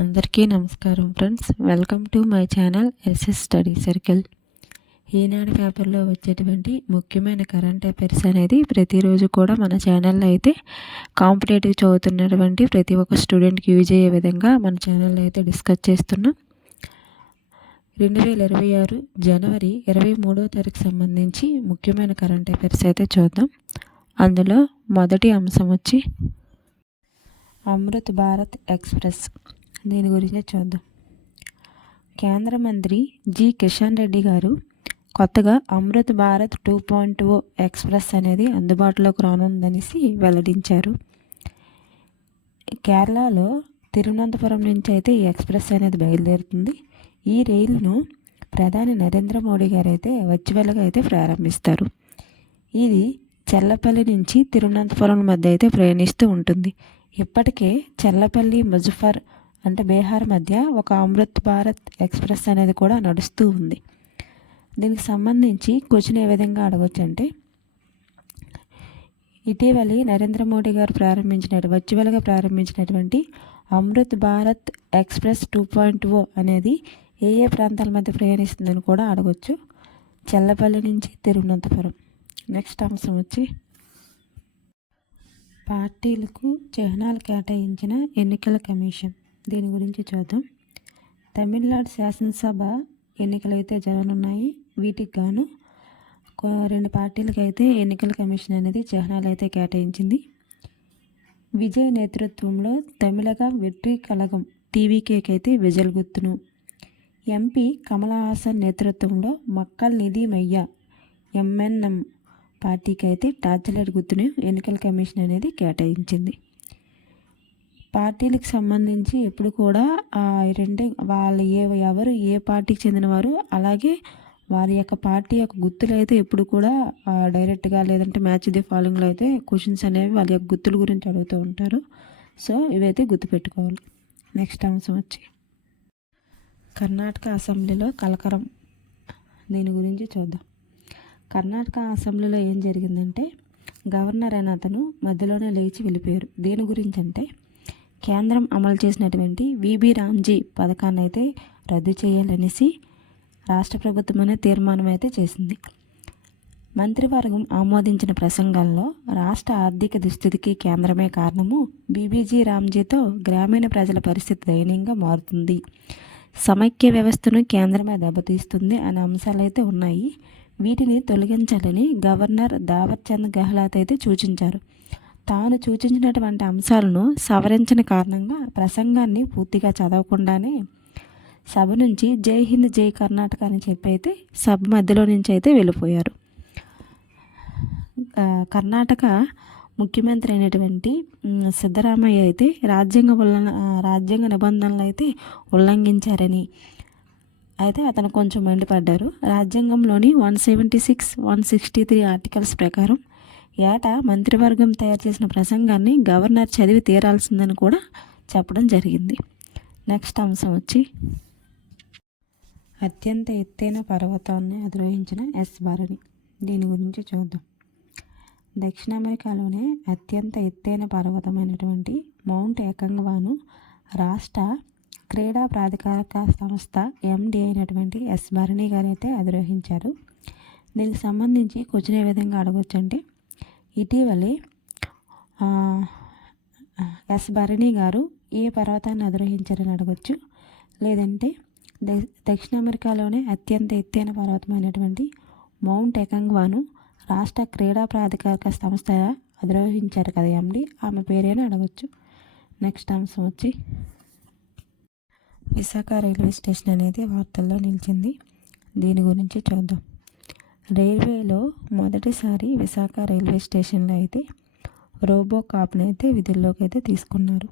అందరికీ నమస్కారం friends. Welcome to my channel SS study circle. Eenadu పేపర్లో వచ్చేటువంటి ముఖ్యమైన కరెంట్ అఫైర్స్ అనేది ప్రతిరోజు కూడా మన ఛానల్లో అయితే కాంపిటేటివ్ చదువుతున్నటువంటి ప్రతి ఒక్క స్టూడెంట్కి యూజ్ అయ్యే విధంగా మన ఛానల్లో అయితే డిస్కస్ చేస్తున్నాం. 2026 జనవరి 23వ తారీఖు సంబంధించి ముఖ్యమైన కరెంట్ అఫైర్స్ అయితే చూద్దాం. అందులో మొదటి అంశం వచ్చి అమృత్ భారత్ ఎక్స్ప్రెస్. దీని గురించి చూద్దాం. కేంద్ర మంత్రి జి కిషన్ రెడ్డి గారు కొత్తగా అమృత్ భారత్ 2.0 ఎక్స్ప్రెస్ అనేది అందుబాటులోకి రానుందనేసి వెల్లడించారు. కేరళలో తిరువనంతపురం నుంచి అయితే ఈ ఎక్స్ప్రెస్ అనేది బయలుదేరుతుంది. ఈ రైలును ప్రధాని నరేంద్ర మోడీ గారు అయితే వర్చువల్గా అయితే ప్రారంభిస్తారు. ఇది చెల్లపల్లి నుంచి తిరువనంతపురం మధ్య అయితే ప్రయాణిస్తూ ఉంటుంది. ఇప్పటికే చెల్లపల్లి ముజఫర్ అంటే బీహార్ మధ్య ఒక అమృత్ భారత్ ఎక్స్ప్రెస్ అనేది కూడా నడుస్తూ ఉంది. దీనికి సంబంధించి క్వశ్చన్ ఏ విధంగా అడగవచ్చు అంటే, ఇటీవలి నరేంద్ర మోడీ గారు వర్చువల్గా ప్రారంభించినటువంటి అమృత్ భారత్ ఎక్స్ప్రెస్ 2.0 అనేది ఏ ఏ ప్రాంతాల మధ్య ప్రయాణిస్తుందని కూడా అడగవచ్చు. చెల్లపల్లి నుంచి తిరువనంతపురం. నెక్స్ట్ అంశం వచ్చి పార్టీలకు చిహ్నాలు కేటాయించిన ఎన్నికల కమిషన్. దీని గురించి చూద్దాం. తమిళనాడు శాసనసభ ఎన్నికలు అయితే జరగనున్నాయి. వీటికి గాను 2 పార్టీలకు అయితే ఎన్నికల కమిషన్ అనేది చిహ్నాలు అయితే కేటాయించింది. విజయ్ నేతృత్వంలో తమిళగ వెట్రి కళగం టీవీకేకి అయితే విజల్ గుర్తును, ఎంపీ కమల్ హాసన్ నేతృత్వంలో మక్కల్ నిధి మయ్య ఎంఎన్ఎం పార్టీకి అయితే టార్చ్ గుర్తును ఎన్నికల కమిషన్ అనేది కేటాయించింది. పార్టీలకు సంబంధించి ఎప్పుడు కూడా వాళ్ళు ఎవరు ఏ పార్టీకి చెందినవారు, అలాగే వారి యొక్క పార్టీ యొక్క గుర్తులు అయితే ఎప్పుడు కూడా డైరెక్ట్గా లేదంటే మ్యాచ్ ది ఫాలోయింగ్లో అయితే క్వశ్చన్స్ అనేవి వాళ్ళ యొక్క గుర్తుల గురించి అడుగుతూ ఉంటారు. సో ఇవైతే గుర్తుపెట్టుకోవాలి. నెక్స్ట్ అంశం వచ్చి కర్ణాటక అసెంబ్లీలో కలకరం. దీని గురించి చూద్దాం. కర్ణాటక అసెంబ్లీలో ఏం జరిగిందంటే, గవర్నర్ అయిన అతను మధ్యలోనే లేచి వెళ్ళిపోయారు. దేని గురించి అంటే, కేంద్రం అమలు చేసినటువంటి విబి రామ్జీ పథకాన్ని అయితే రద్దు చేయాలనేసి రాష్ట్ర ప్రభుత్వం అనే తీర్మానం అయితే చేసింది. మంత్రివర్గం ఆమోదించిన ప్రసంగాల్లో రాష్ట్ర ఆర్థిక దుస్థితికి కేంద్రమే కారణము, బీబీజీ రామ్జీతో గ్రామీణ ప్రజల పరిస్థితి దయనీయంగా మారుతుంది, సమైక్య వ్యవస్థను కేంద్రమే దెబ్బతీస్తుంది అనే అంశాలు అయితే ఉన్నాయి. వీటిని తొలగించాలని గవర్నర్ దావర్ చంద్ గెహ్లాట్ అయితే సూచించారు. తాను సూచించినటువంటి అంశాలను సవరించిన కారణంగా ప్రసంగాన్ని పూర్తిగా చదవకుండానే సభ నుంచి జై హింద్ జై కర్ణాటక అని చెప్పి అయితే సభ మధ్యలో నుంచి అయితే వెళ్ళిపోయారు. కర్ణాటక ముఖ్యమంత్రి అయినటువంటి సిద్ధరామయ్య అయితే రాజ్యాంగ నిబంధనలు అయితే ఉల్లంఘించారని అయితే అతను కొంచెం మండిపడ్డారు. రాజ్యాంగంలోని 176, 163 ఆర్టికల్స్ ప్రకారం ఏటా మంత్రివర్గం తయారు చేసిన ప్రసంగాన్ని గవర్నర్ చదివి తీరాల్సిందని కూడా చెప్పడం జరిగింది. నెక్స్ట్ అంశం వచ్చి అత్యంత ఎత్తైన పర్వతాన్ని అధిరోహించిన ఎస్ భరణి. దీని గురించి చూద్దాం. దక్షిణ అమెరికాలోనే అత్యంత ఎత్తైన పర్వతమైనటువంటి మౌంట్ ఏకంగ్వాను రాష్ట్ర క్రీడా ప్రాధికారక సంస్థ ఎండి అయినటువంటి ఎస్ భరణి గారు అయితే అధిరోహించారు. దీనికి సంబంధించి క్వశ్చన్ ఏ విధంగా అడగవచ్చు అంటే, ఇటీవలే ఎస్ భరణి గారు ఏ పర్వతాన్ని అధిరోహించారని అడగచ్చు. లేదంటే దక్షిణ అమెరికాలోనే అత్యంత ఎత్తైన పర్వతమైనటువంటి మౌంట్ ఏకంగ్వాను రాష్ట్ర క్రీడా ప్రాధికారక సంస్థ అధిరోహించారు కదా ఎండి, ఆమె పేరేనా అడగచ్చు. నెక్స్ట్ అంశం వచ్చి విశాఖ రైల్వే స్టేషన్ అనేది వార్తల్లో నిలిచింది. దీని గురించి చూద్దాం. రైల్వేలో మొదటిసారి విశాఖ రైల్వే స్టేషన్లో అయితే రోబో కాప్ని అయితే విధుల్లోకి అయితే తీసుకున్నారు.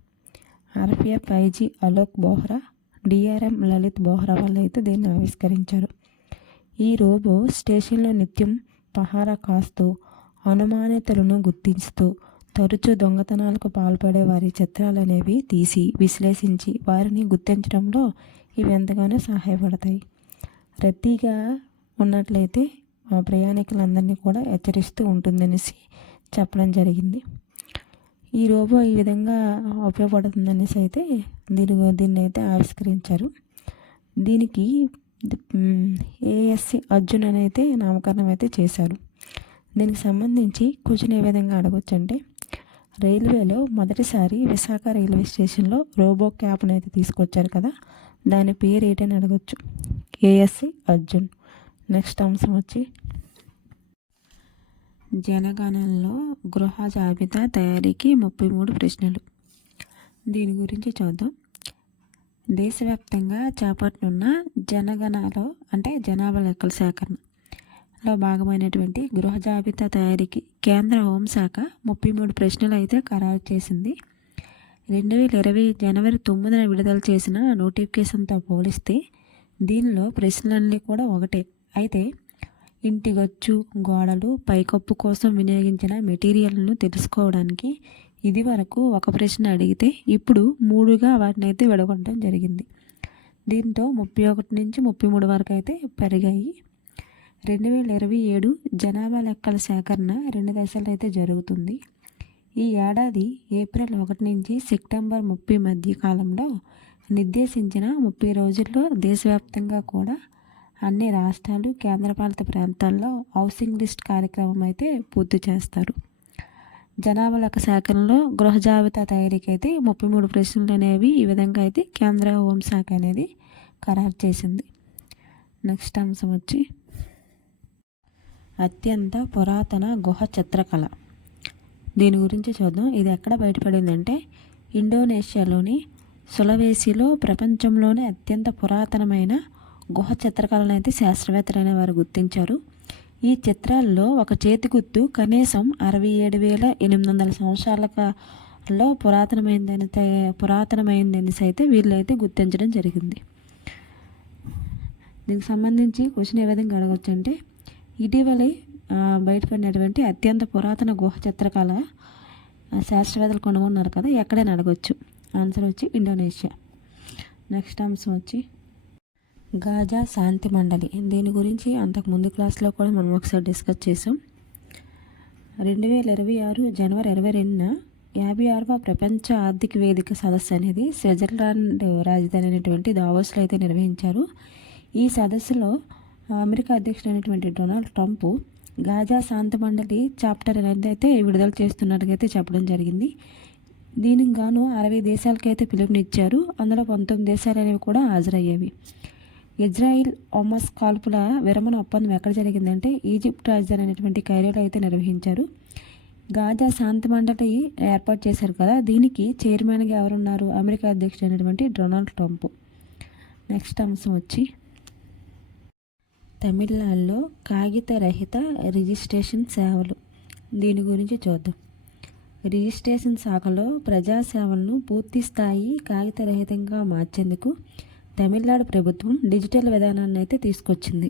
RPF IG Alok Bohra, DRM Lalit Bohra వాళ్ళు అయితే దీన్ని ఆవిష్కరించారు. ఈ రోబో స్టేషన్లో నిత్యం పహారా కాస్తూ అనుమానితులను గుర్తిస్తూ తరచూ దొంగతనాలకు పాల్పడే వారి చిత్రాలు అనేవి తీసి విశ్లేషించి వారిని గుర్తించడంలో ఇవి ఎంతగానో సహాయపడతాయి. రద్దీగా ఉన్నట్లయితే ప్రయాణికులందరినీ కూడా హెచ్చరిస్తూ ఉంటుందనేసి చెప్పడం జరిగింది. ఈ రోబో ఈ విధంగా ఉపయోగపడుతుంది అనేసి అయితే దీన్ని అయితే ఆవిష్కరించారు. దీనికి ఏఎస్సి అర్జున్ అని అయితే నామకరణం అయితే చేశారు. దీనికి సంబంధించి క్వశ్చన్ ఏ విధంగా అడగొచ్చు అంటే, రైల్వేలో మొదటిసారి విశాఖ రైల్వే స్టేషన్లో రోబో క్యాబ్ని అయితే తీసుకొచ్చారు కదా, దాని పేరు ఏంటని అడగొచ్చు. ఏఎస్సి అర్జున్. నెక్స్ట్ అంశం వచ్చి జనగణనలో గృహ జాబితా తయారీకి 33 ప్రశ్నలు. దీని గురించి చూద్దాం. దేశవ్యాప్తంగా చేపట్టనున్న జనగణనలో అంటే జనాభా లెక్కల సేకరణలో భాగమైనటువంటి గృహ జాబితా తయారీకి కేంద్ర హోంశాఖ 33 ప్రశ్నలు అయితే ఖరారు చేసింది. 2020 జనవరి 9న విడుదల చేసిన నోటిఫికేషన్తో పోలిస్తే దీనిలో ప్రశ్నలన్నీ కూడా ఒకటే. అయితే ఇంటి గచ్చు, గోడలు, పైకప్పు కోసం వినియోగించిన మెటీరియల్ను తెలుసుకోవడానికి ఇది వరకు ఒక ప్రశ్న అడిగితే ఇప్పుడు 3గా వాటిని అయితే విడగొట్టడం జరిగింది. దీంతో 31 నుంచి 33 వరకు అయితే పెరిగాయి. 2027 జనాభా లెక్కల సేకరణ 2 దశలు అయితే జరుగుతుంది. ఈ ఏడాది ఏప్రిల్ 1 నుంచి సెప్టెంబర్ 30 మధ్య కాలంలో నిర్దేశించిన 30 రోజుల్లో దేశవ్యాప్తంగా కూడా అన్ని రాష్ట్రాలు, కేంద్రపాలిత ప్రాంతాల్లో హౌసింగ్ లిస్ట్ కార్యక్రమం అయితే పూర్తి చేస్తారు. జనాభా లెక్క సేకరణలో గృహ జాబితా తయారీకి అయితే 33 ప్రశ్నలు అనేవి ఈ విధంగా అయితే కేంద్ర హోంశాఖ అనేది ఖరారు చేసింది. నెక్స్ట్ అంశం వచ్చి అత్యంత పురాతన గుహ చిత్రకళ. దీని గురించి చూద్దాం. ఇది ఎక్కడ బయటపడిందంటే ఇండోనేషియాలోని సులవేసిలో ప్రపంచంలోనే అత్యంత పురాతనమైన గుహ చిత్రకళను అయితే శాస్త్రవేత్తలు అనేవారు గుర్తించారు. ఈ చిత్రాల్లో ఒక చేతి గుర్తు కనీసం 67,800 సంవత్సరాలలో పురాతనమైందని అయితే వీళ్ళైతే గుర్తించడం జరిగింది. దీనికి సంబంధించి క్వశ్చన్ ఏ విధంగా అడగచ్చు అంటే, ఇటీవలే బయటపడినటువంటి అత్యంత పురాతన గుహ చిత్రకళ శాస్త్రవేత్తలు కనుగొన్నారు కదా, ఎక్కడైనా అడగచ్చు. ఆన్సర్ వచ్చి ఇండోనేషియా. నెక్స్ట్ అంశం వచ్చి గాజా శాంతి మండలి. దీని గురించి అంతకు ముందు క్లాస్లో కూడా మనం ఒకసారి డిస్కస్ చేసాం. 2026 జనవరి 22న 56వ ప్రపంచ ఆర్థిక వేదిక సదస్సు అనేది స్విట్జర్లాండ్ రాజధాని అయినటువంటి దావోస్లో అయితే నిర్వహించారు. ఈ సదస్సులో అమెరికా అధ్యక్షుడైనటువంటి డొనాల్డ్ ట్రంప్ గాజా శాంతి మండలి చాప్టర్ అనేది అయితే విడుదల చేస్తున్నట్టుగా అయితే చెప్పడం జరిగింది. దీనికి గాను 60 దేశాలకైతే పిలుపునిచ్చారు. అందులో 19 దేశాలు అనేవి కూడా హాజరయ్యేవి. ఇజ్రాయిల్ హమాస్ కాల్పుల విరమణ ఒప్పందం ఎక్కడ జరిగిందంటే ఈజిప్ట్ రాజధాని అనేటువంటి కైరోలో అయితే నిర్వహించారు. గాజా శాంతి మండలి ఏర్పాటు చేశారు కదా, దీనికి చైర్మన్గా ఎవరున్నారు? అమెరికా అధ్యక్షుడు అయినటువంటి డొనాల్డ్ ట్రంప్. నెక్స్ట్ అంశం వచ్చి తమిళనాడులో కాగిత రహిత రిజిస్ట్రేషన్ సేవలు. దీని గురించి చూద్దాం. రిజిస్ట్రేషన్ శాఖలో ప్రజాసేవలను పూర్తి స్థాయి కాగిత రహితంగా మార్చేందుకు తమిళనాడు ప్రభుత్వం డిజిటల్ విధానాన్ని అయితే తీసుకొచ్చింది.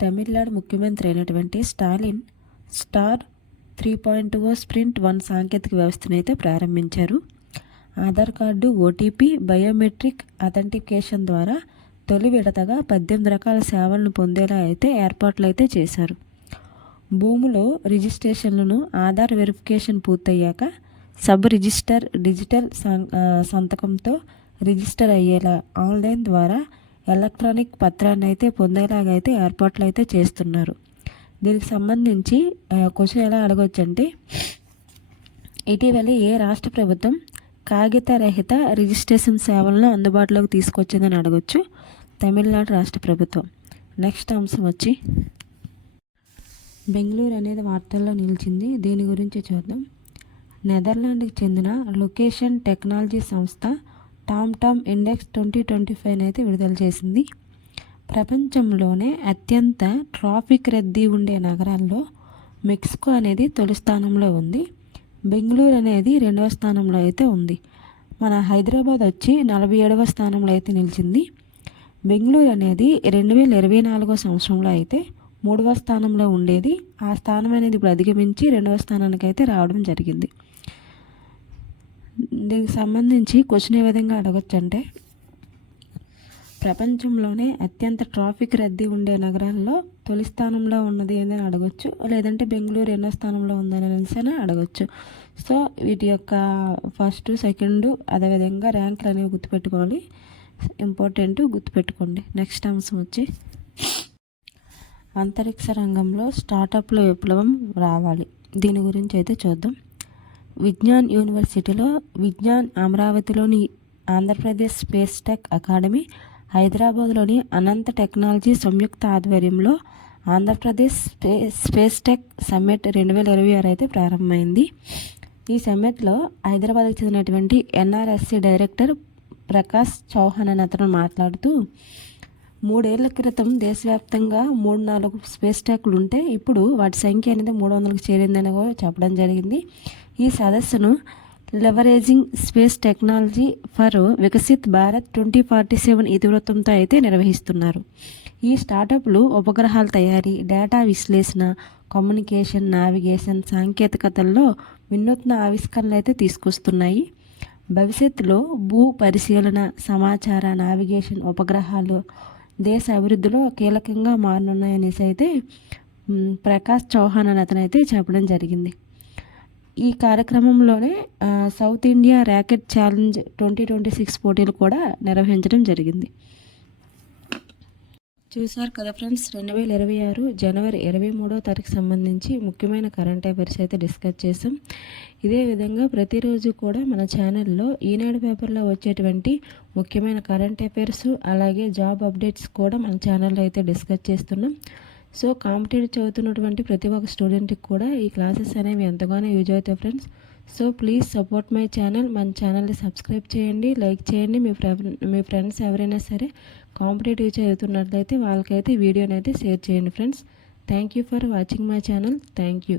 తమిళనాడు ముఖ్యమంత్రి అయినటువంటి స్టాలిన్ స్టార్ 3.0 స్ప్రింట్ 1 సాంకేతిక వ్యవస్థను అయితే ప్రారంభించారు. Aadhaar card, OTP, biometric authentication ద్వారా తొలి విడతగా 18 రకాల సేవలను పొందేలా అయితే ఏర్పాట్లు అయితే చేశారు. భూములో రిజిస్ట్రేషన్లను ఆధార్ వెరిఫికేషన్ పూర్తయ్యాక సబ్ రిజిస్టర్ డిజిటల్ సంతకంతో రిజిస్టర్ అయ్యేలా ఆన్లైన్ ద్వారా ఎలక్ట్రానిక్ పత్రాన్ని అయితే పొందేలాగా అయితే ఏర్పాట్లు అయితే చేస్తున్నారు. దీనికి సంబంధించి క్వశ్చన్ ఎలా అడగవచ్చు అంటే, ఇటీవల ఏ రాష్ట్ర ప్రభుత్వం కాగిత రహిత రిజిస్ట్రేషన్ సేవలను అందుబాటులోకి తీసుకొచ్చిందని అడగచ్చు. తమిళనాడు రాష్ట్ర ప్రభుత్వం. నెక్స్ట్ అంశం వచ్చి బెంగళూరు అనేది వార్తల్లో నిలిచింది. దీని గురించి చూద్దాం. నెదర్లాండ్కి చెందిన లొకేషన్ టెక్నాలజీ సంస్థ టామ్ ఇండెక్స్ 2025 అయితే విడుదల చేసింది. ప్రపంచంలోనే అత్యంత ట్రాఫిక్ రద్దీ ఉండే నగరాల్లో మెక్సికో అనేది తొలి స్థానంలో ఉంది. బెంగళూరు అనేది 2వ స్థానంలో అయితే ఉంది. మన హైదరాబాద్ వచ్చి 47వ స్థానంలో అయితే నిలిచింది. బెంగళూరు అనేది 2024 సంవత్సరంలో అయితే 3వ స్థానంలో ఉండేది. ఆ స్థానం అనేది ఇప్పుడు అధిగమించి 2వ స్థానానికి అయితే రావడం జరిగింది. దీనికి సంబంధించి క్వశ్చన్ ఏ విధంగా అడగచ్చు అంటే, ప్రపంచంలోనే అత్యంత ట్రాఫిక్ రద్దీ ఉండే నగరాల్లో తొలి స్థానంలో ఉన్నది ఏందని అడగొచ్చు, లేదంటే బెంగళూరు ఎన్నో స్థానంలో ఉందని అనేసి అడగొచ్చు. సో వీటి యొక్క ఫస్ట్, సెకండ్ అదేవిధంగా ర్యాంకులు అనేవి గుర్తుపెట్టుకోవాలి, ఇంపార్టెంట్, గుర్తుపెట్టుకోండి. నెక్స్ట్ అంశం వచ్చి అంతరిక్ష రంగంలో స్టార్టప్ల విప్లవం రావాలి. దీని గురించి అయితే చూద్దాం. విజ్ఞాన్ యూనివర్సిటీలో విజ్ఞాన్, అమరావతిలోని ఆంధ్రప్రదేశ్ స్పేస్ టెక్ అకాడమీ, హైదరాబాద్లోని అనంత టెక్నాలజీ సంయుక్త ఆధ్వర్యంలో ఆంధ్రప్రదేశ్ స్పేస్ టెక్ సమ్మిట్ 2026 అయితే ప్రారంభమైంది. ఈ సమ్మిట్లో హైదరాబాద్కి చెందినటువంటి ఎన్ఆర్ఎస్సి డైరెక్టర్ ప్రకాష్ చౌహాన్ అనే అతను మాట్లాడుతూ, 3 ఏళ్ల క్రితం దేశవ్యాప్తంగా 3-4 స్పేస్ టెక్లు ఉంటే ఇప్పుడు వాటి సంఖ్య అనేది 300కు చేరిందని కూడా చెప్పడం జరిగింది. ఈ సదస్సును leveraging space technology for Viksit Bharat 2047 ఇతివృత్తంతో అయితే నిర్వహిస్తున్నారు. ఈ స్టార్టప్లు ఉపగ్రహాల తయారీ, డేటా విశ్లేషణ, కమ్యూనికేషన్, నావిగేషన్ సాంకేతికతల్లో వినూత్న ఆవిష్కరణలు అయితే తీసుకొస్తున్నాయి. భవిష్యత్తులో భూ పరిశీలన, సమాచార, నావిగేషన్ ఉపగ్రహాలు దేశ అభివృద్ధిలో కీలకంగా మారనున్నాయనేసి అయితే ప్రకాష్ చౌహాన్ అని అతనైతే చెప్పడం జరిగింది. ఈ కార్యక్రమంలోనే సౌత్ ఇండియా ర్యాకెట్ ఛాలెంజ్ 2026 పోటీలు కూడా నిర్వహించడం జరిగింది. చూసారు కదా ఫ్రెండ్స్, 2026 జనవరి 23వ తారీఖు సంబంధించి ముఖ్యమైన కరెంట్ అఫైర్స్ అయితే డిస్కస్ చేసాం. ఇదే విధంగా ప్రతిరోజు కూడా మన ఛానల్లో ఈనాడు పేపర్లో వచ్చేటువంటి ముఖ్యమైన కరెంట్ అఫైర్స్ అలాగే జాబ్ అప్డేట్స్ కూడా మన ఛానల్లో అయితే డిస్కస్ చేస్తున్నాం. సో కాంపిటేటివ్ చదువుతున్నటువంటి ప్రతి ఒక్క స్టూడెంట్కి కూడా ఈ క్లాసెస్ అనేవి ఎంతగానో యూజ్ అవుతాయి friends. So please support my channel. మన ఛానల్ని సబ్స్క్రైబ్ చేయండి, లైక్ చేయండి. మీ ఫ్రెండ్స్ ఎవరైనా సరే కాంపిటేటివ్ చదువుతున్నట్లయితే వాళ్ళకైతే వీడియోని అయితే షేర్ చేయండి friends. Thank you for watching my channel. Thank you.